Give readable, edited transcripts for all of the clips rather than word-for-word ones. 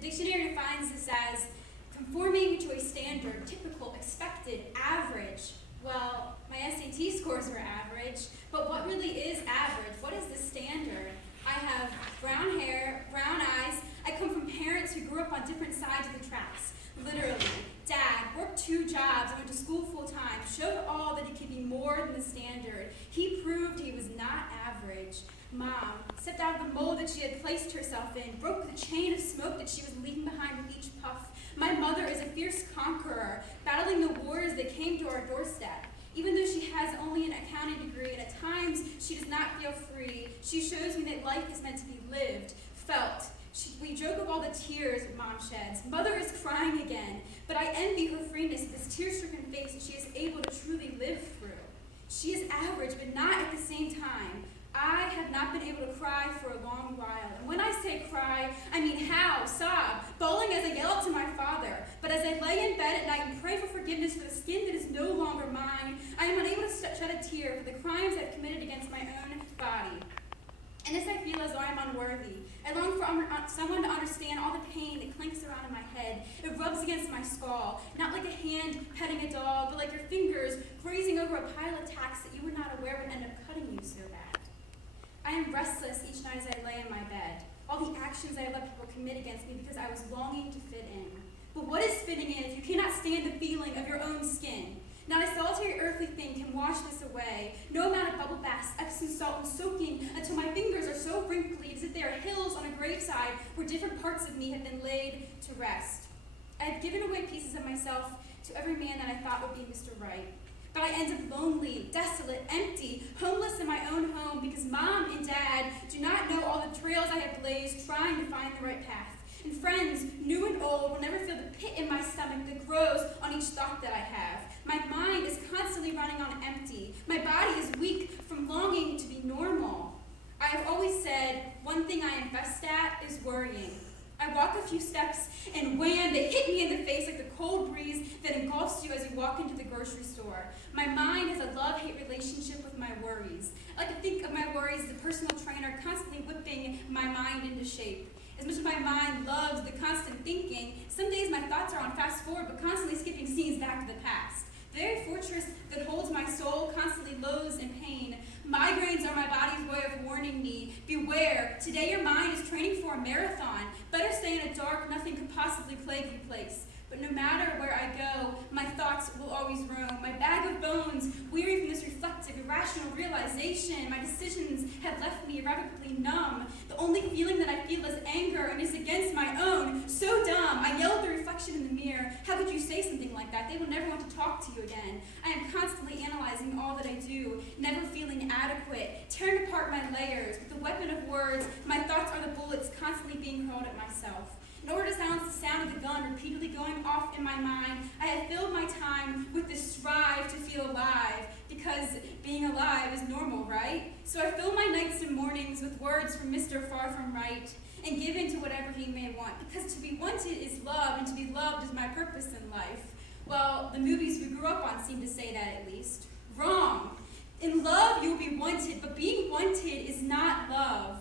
The dictionary defines this as conforming to a standard, typical, expected, average. Well, my SAT scores were average, but what really is average? What is the standard? I have brown hair, brown eyes. I come from parents who grew up on different sides of the tracks. Literally. Dad worked 2 jobs and went to school full time, showed all that he could be more than the standard. He proved he was not average. Mom stepped out of the mold that she had placed herself in, broke the chain of smoke that she was leaving behind with each puff. My mother is a fierce conqueror, battling the wars that came to our doorstep. Even though she has only an accounting degree and at times she does not feel free, she shows me that life is meant to be lived, felt. We joke of all the tears Mom sheds. Mother is crying again, but I envy her freeness, this tear-stricken face that she is able to truly live through. She is average, but not at the same time. I have not been able to cry for a long while. And when I say cry, I mean howl, sob, bawling as I yell up to my father. But as I lay in bed at night and pray for forgiveness for the skin that is no longer mine, I am unable to shed a tear for the crimes I have committed against my own body. And as I feel as though I am unworthy, I long for someone to understand all the pain that clinks around in my head. It rubs against my skull, not like a hand petting a dog, but like your fingers grazing over a pile of tacks that you were not aware would end up cutting you so bad. I am restless each night as I lay in my bed. All the actions I let people commit against me because I was longing to fit in. But what is fitting in if you cannot stand the feeling of your own skin? Not a solitary earthly thing can wash this away. No amount of bubble baths, Epsom salt, and soaking until my fingers are so wrinkly as if they are hills on a graveside where different parts of me have been laid to rest. I have given away pieces of myself to every man that I thought would be Mr. Right. But I end up lonely, desolate, empty, homeless in my own home because Mom and Dad do not know all the trails I have blazed trying to find the right path. And friends, new and old, will never feel the pit in my stomach that grows on each thought that I have. My mind is constantly running on empty. My body is weak from longing to be normal. I have always said, one thing I am best at is worrying. I walk a few steps and wham, they hit me in the face like the cold breeze that engulfs you as you walk into the grocery store. My mind has a love-hate relationship with my worries. I like to think of my worries as a personal trainer constantly whipping my mind into shape. As much as my mind loves the constant thinking, some days my thoughts are on fast forward but constantly skipping scenes back to the past. The very fortress that holds my soul constantly loathes in pain. Migraines are my body's way of warning me. Beware, today your mind is training for a marathon. Better stay in a dark, nothing could possibly plague you place. But no matter where I go, my thoughts will always roam. My bag of bones, weary from this reflective, irrational realization, my decisions have left me irrevocably numb. The only feeling that I feel is anger and is against my own. So dumb. I yell at the reflection in the mirror. How could you say something like that? They will never want to talk to you again. I am constantly analyzing all that I do, never feeling adequate, tearing apart my layers. With the weapon of words, my thoughts are the bullets constantly being hurled at myself. In order to silence the sound of the gun repeatedly going off in my mind, I have filled my time with this strive to feel alive, because being alive is normal, right? So I fill my nights and mornings with words from Mr. Far From Right, and give in to whatever he may want, because to be wanted is love, and to be loved is my purpose in life. Well, the movies we grew up on seem to say that at least. Wrong. In love, you will be wanted, but being wanted is not love.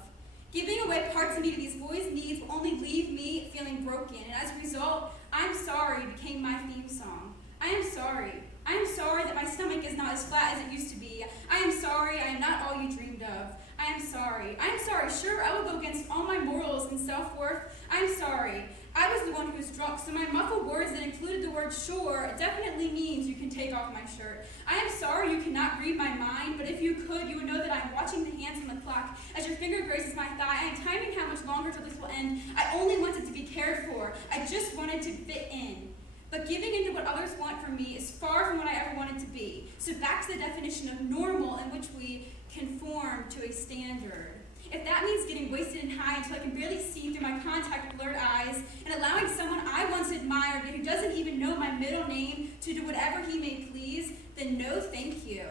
Giving away parts of me to these boys' needs will only leave me feeling broken, and as a result, I'm Sorry became my theme song. I am sorry. I am sorry that my stomach is not as flat as it used to be. I am sorry I am not all you dreamed of. I am sorry. I am sorry. Sure, I will go against all my morals and self-worth. I am sorry. I was the one who was drunk, so my muffled words that included the word sure definitely means you can take off my shirt. I am sorry you cannot read my mind, but if you could, you would know that I am watching the hands on the clock. As your finger grazes my thigh, I am timing how much longer till this will end. I only wanted to be cared for. I just wanted to fit in. But giving into what others want from me is far from what I ever wanted to be. So back to the definition of normal, in which we conform to a standard. If that means getting wasted and high until I can barely see through my contact-blurred eyes, and allowing someone I once admired, yet who doesn't even know my middle name, to do whatever he may please, then no thank you.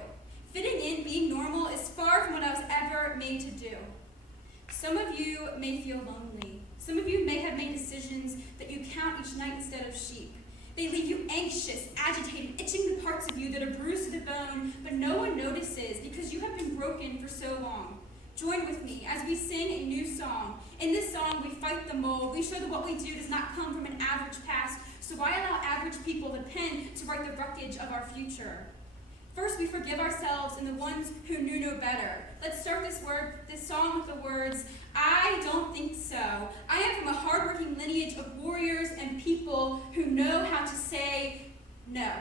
Fitting in, being normal, is far from what I was ever made to do. Some of you may feel lonely. Some of you may have made decisions that you count each night instead of sheep. They leave you anxious, agitated, itching the parts of you that are bruised to the bone, but no one notices because you have been broken for so long. Join with me as we sing a new song. In this song, we fight the mold. We show that what we do does not come from an average past, so why allow average people the pen to write the wreckage of our future? First, we forgive ourselves and the ones who knew no better. Let's start this song with the words, I don't think so. I am from a hardworking lineage of warriors and people who know how to say no.